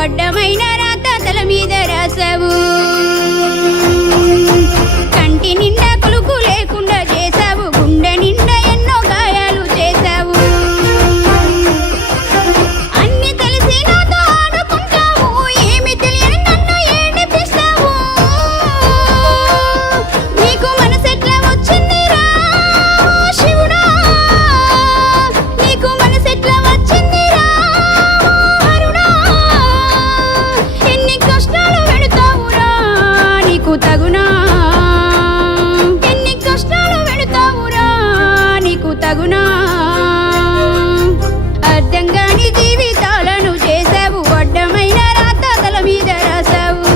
అడ్డమైన రాత తల మీద రాసావు కంటి నిండా కులుకు లేకుండా చేసావు గుండె నిండా ఎన్నో గాయాలు చేసావు అన్ని తెలిసి నాతో ఆడుకుంటావు ఏమి తెలియని నన్ను ఏడిపిస్తావు నీకు మనసెట్లా వచ్చిందిరా శివుడా నీకు మనసెట్లా వచ్చిందిరా తగునా ఎన్ని కష్టాలు పెడతావురా నీకు తగునా అర్థం కాని జీవితాలను చేసావు అడ్డమైన రాత తల మీద రాసావు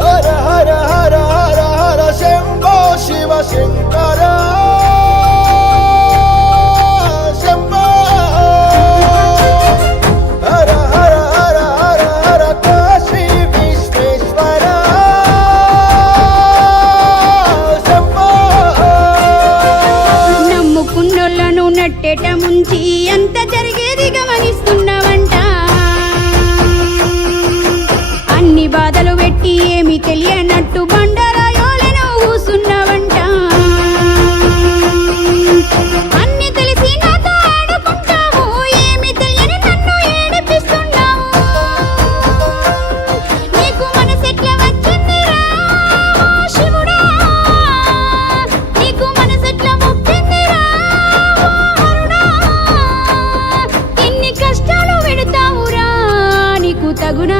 హర హర హర హర హర శంభో శివ శంకర శంభో హర హర హర హర హర కాశీ నట్టేట ముంచి అంత జరిగేది గమనిస్తున్నావంట అన్ని బాధలు పెట్టి ఏమి తెలియనట్టు బండరాయోలను కూసున్నావంట అన్ని తెలిసి నాతో ఆడుకుంటావు ఏమి తెలియని నన్ను ఏడిపిస్తున్నావు నీకు మనసెట్లా వచ్చిందిరా శివుడా నీకు మనసెట్లా మొక్కిందిరా తగునా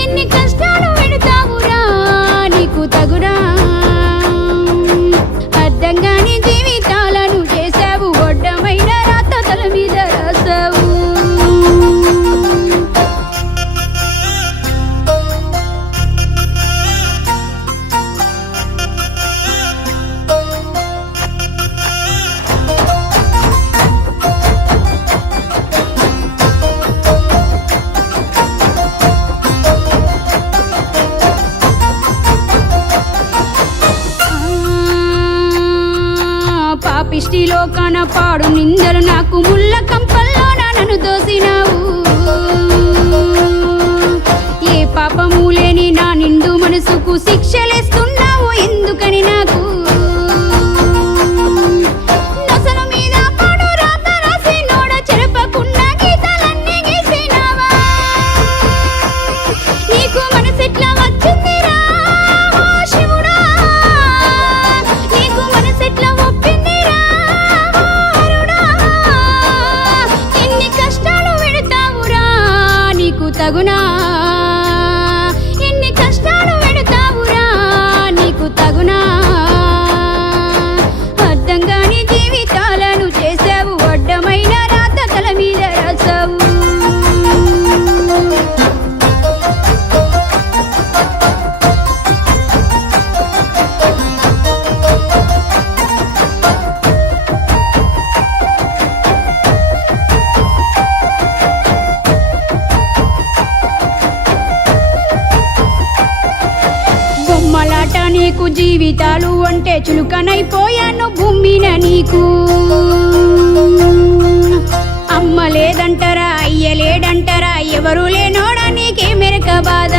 ఎన్ని కష్టాలు పెడతావురా నీకు తగునా అర్థం కాని జీవితాలను చేసావు అడ్డమైన రాత తల మీద రాసావు పాపిష్టిలో కనపాడు నిందలు నాకు ముళ్ళ కంపల్లో నన్ను దోసినావు ఏ పాపము లేని నా నిండు మనసుకు శిక్షలేస్తున్నావు ఎందుకని నాకు నొసలు మీద పాడు రాత రాసి నోడ చెరపకుండా గీతాలన్నీ గీసినావా నీకు మనసెట్లా వచ్చిందిరా శివుడా నీకు మనసెట్లా ఒప్పిందిరా ఎన్ని కష్టాలు పెడతావురా నీకు తగునా ఎన్ని కష్టాలు పెడతావురా నీకు తగునా అర్థం కాని జీవితాలను చేసావు అడ్డమైన రాత తల మీద రాసావు బొమ్మలాట నీకు జీవితాలు అంటే చులుకనైపోయాను భూమిన నీకు అమ్మ లేదంటారా అయ్య లేడంటారా ఎవరు లేనోడా నీకే మెరక బాధ